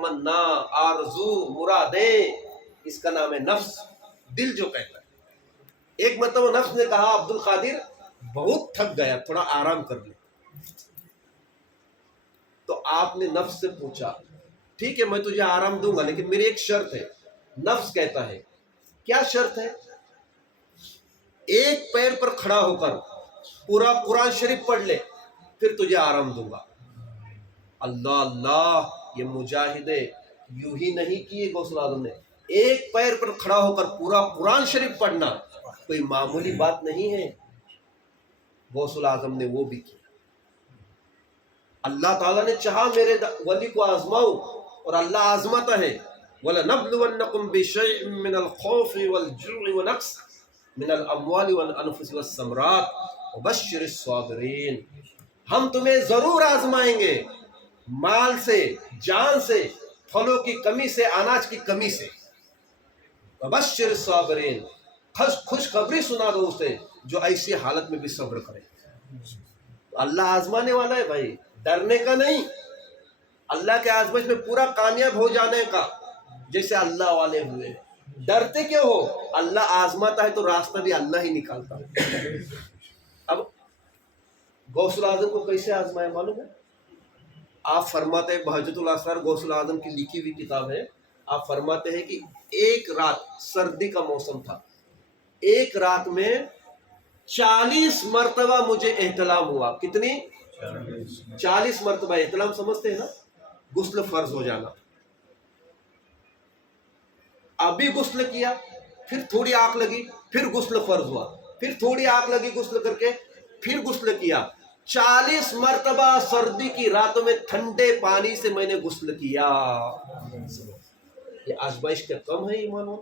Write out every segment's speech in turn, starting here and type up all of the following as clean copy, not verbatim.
تمنا آرزو مرادیں، اس کا نام ہے نفس، دل جو کہتا ہے۔ ایک مرتبہ نفس نے کہا عبد القادر بہت تھک گیا، تھوڑا آرام کر لے۔ تو آپ نے نفس سے پوچھا ٹھیک ہے میں تجھے آرام دوں گا لیکن میری ایک شرط ہے۔ نفس کہتا ہے کیا شرط ہے؟ ایک پیر پر کھڑا ہو کر پورا قرآن شریف پڑھ لے پھر تجھے آرام دوں گا۔ اللہ اللہ، یہ مجاہدے یوں ہی نہیں کیے غوث اعظم نے، ایک پیر پر کھڑا ہو کر پورا قرآن شریف پڑھنا کوئی معمولی بات نہیں ہے۔ غوث اعظم نے وہ بھی کیا۔ اللہ تعالیٰ نے چاہا میرے ولی کو آزماؤ اور اللہ آزماتا ہے۔ وَلَنَبْلُوَنَّكُمْ بِشَيْءٍ مِّنَ الْخَوْفِ وَالْجُوعِ وَنَقْصٍ مِّنَ الْأَمْوَالِ وَالْأَنفُسِ وَالثَّمَرَاتِ وَبَشِّرِ الصَّابِرِينَ۔ ہم تمہیں ضرور آزمائیں گے، مال سے، جان سے، پھلوں کی کمی سے، اناج کی کمی سے۔ وَبَشِّرِ الصَّابِرِينَ، خوشخبری سنا دو اسے جو ایسی حالت میں بھی صبر کرے۔ اللہ آزمانے والا ہے بھائی، ڈرنے کا نہیں، اللہ کے آزمائش میں پورا کامیاب ہو جانے کا، جیسے اللہ والے ہوئے۔ ڈرتے کیوں ہو؟ اللہ آزماتا ہے تو راستہ بھی اللہ ہی نکالتا ہے۔ اب غوث اعظم کو کیسے آزمایا معلوم ہے؟ آپ فرماتے ہیں، بہجت الاسرار غوث اعظم کی لکھی ہوئی کتاب ہے، آپ فرماتے ہیں کہ ایک رات، سردی کا موسم تھا، ایک رات میں 40 مرتبہ مجھے احتلام ہوا۔ کتنی؟ 40 مرتبہ۔ احتلام سمجھتے ہیں نا؟ غسل فرض ہو جانا۔ ابھی غسل کیا، پھر تھوڑی آنکھ لگی، پھر غسل فرض ہوا، پھر تھوڑی آنکھ لگی غسل کر کے، پھر غسل کیا۔ 40 مرتبہ سردی کی راتوں میں ٹھنڈے پانی سے میں نے غسل کیا۔ یہ آزمائش کا کم ہے ایمان ہو؟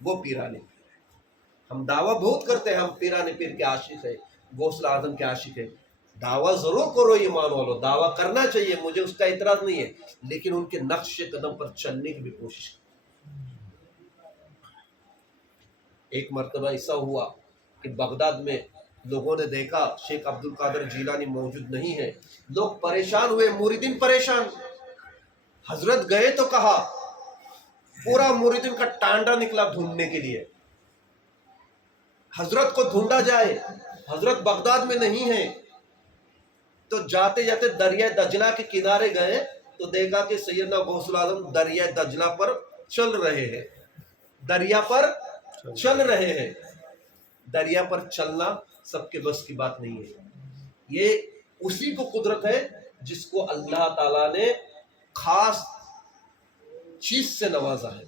وہ پیرانے پیر۔ ہم دعویٰ بہت کرتے ہیں ہم پیرانے پیر کے عاشق ہیں، غوث اعظم کے عاشق ہیں۔ دعویٰ ضرور کرو ایمان والو، دعویٰ کرنا چاہیے، مجھے اس کا اعتراض نہیں ہے، لیکن ان کے نقش قدم پر چلنے کی بھی کوشش کریں۔ ایک مرتبہ ایسا ہوا کہ بغداد میں لوگوں نے دیکھا شیخ عبد القادر جیلانی موجود نہیں ہے، لوگ پریشان ہوئے، مریدین پریشان۔ حضرت گئے تو کہا، پورا مریدین کا ٹانڈا نکلا ڈھونڈنے کے لیے، حضرت کو ڈھونڈا جائے، حضرت بغداد میں نہیں ہے۔ تو جاتے جاتے دریائے دجلہ کے کنارے گئے تو دیکھا کہ سیدنا غوث اعظم دریائے دجلہ پر چل رہے ہیں، دریا پر چل رہے ہیں۔ دریا پر چلنا سب کے بس کی بات نہیں ہے، یہ اسی کو قدرت ہے جس کو اللہ تعالیٰ نے خاص چیز سے نوازا ہے۔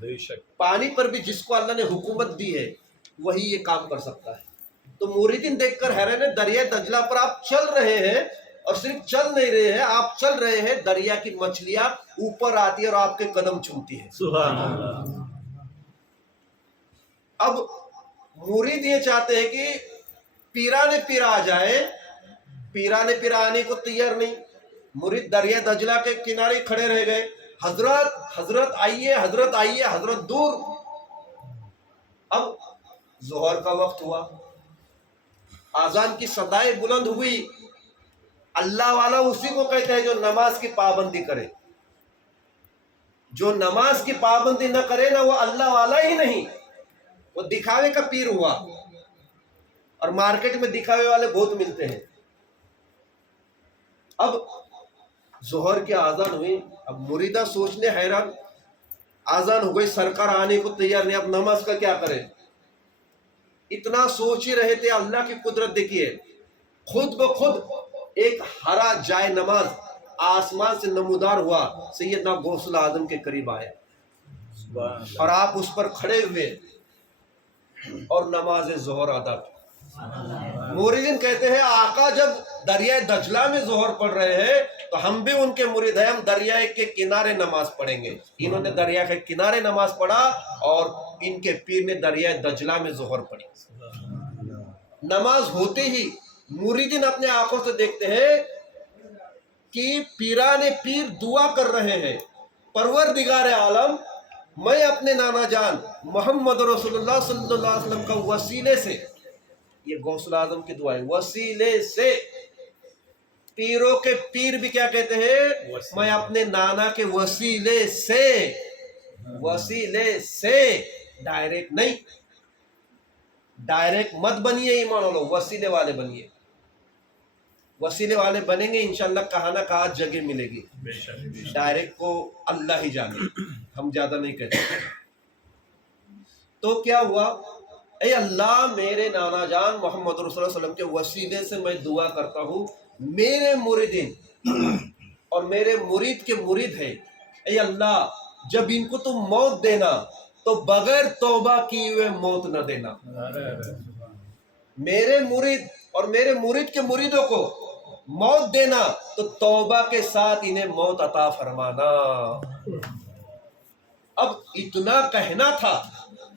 بے شک پانی پر بھی جس کو اللہ نے حکومت دی ہے وہی یہ کام کر سکتا ہے۔ تو مریدین دیکھ کر حیران ہے، دریائے دجلہ پر آپ چل رہے ہیں، اور صرف چل نہیں رہے ہیں، آپ چل رہے ہیں، دریا کی مچھلیاں اوپر آتی ہے اور آپ کے قدم چومتی ہے۔ سبحان اللہ۔ اب مرید یہ چاہتے ہیں کہ پیرانے پیر آ جائے، پیرانے پیر آنے کو تیار نہیں۔ مرید دریائے دجلہ کے کنارے کھڑے رہ گئے، حضرت حضرت آئیے، حضرت آئیے، حضرت دور۔ اب ظہر کا وقت ہوا، آذان کی صدائیں بلند ہوئی۔ اللہ والا اسی کو کہتے ہیں جو نماز کی پابندی کرے، جو نماز کی پابندی نہ کرے نا وہ اللہ والا ہی نہیں، وہ دکھاوے کا پیر ہوا۔ اور مارکیٹ میں دکھاوے والے بہت ملتے ہیں۔ اب ظہر کی آذان ہوئی، اب مریدہ سوچنے حیران، آذان ہو گئی، سرکار آنے کو تیار نہیں، اب نماز کا کیا کرے؟ اتنا سوچ ہی رہے تھے، اللہ کی قدرت دیکھیے، خود بخود ایک ہرا جائے نماز آسمان سے نمودار ہوا، سیدنا غوث اعظم کے قریب آیا اور آپ اس پر کھڑے ہوئے اور نماز ظہر ادا کی۔ مریدین کہتے ہیں آقا جب دریائے دجلہ میں ظہر پڑھ رہے ہیں تو ہم بھی ان کے مرید ہیں، ہم دریائے کے کنارے نماز پڑھیں گے۔ انہوں نے دریا کے کنارے نماز پڑھا اور ان کے پیر نے دریائے دجلہ میں ظہر پڑھی۔ نماز ہوتے ہی مریدین اپنے آنکھوں سے دیکھتے ہیں کہ پیران پیر دعا کر رہے ہیں، پروردگار عالم میں اپنے نانا جان محمد رسول اللہ صلی اللہ علیہ وسلم کا وسیلے سے، یہ غوث اعظم کی دعا ہے، وسیلے سے پیروں کے پیر بھی کیا کہتے ہیں؟ میں اپنے نانا کے وسیلے سے ڈائریکٹ نہیں، ڈائریکٹ مت بنیے ایمان والو، وسیلے والے بنیے. وسیلے والے بنیں گے انشاءاللہ کہاں نہ کہاں جگہ ملے گی. ڈائریکٹ کو اللہ ہی جانے، ہم زیادہ نہیں کہتے. تو کیا ہوا؟ اے اللہ میرے نانا جان محمد رسول اللہ صلی اللہ علیہ وسلم کے وسیلے سے میں دعا کرتا ہوں، میرے مریدین اور میرے مرید کے مرید ہے، اے اللہ جب ان کو تم موت دینا تو بغیر توبہ کیے ہوئے موت نہ دینا. میرے مرید اور میرے مرید کے مریدوں کو موت دینا تو توبہ کے ساتھ انہیں موت عطا فرمانا. اب اتنا کہنا تھا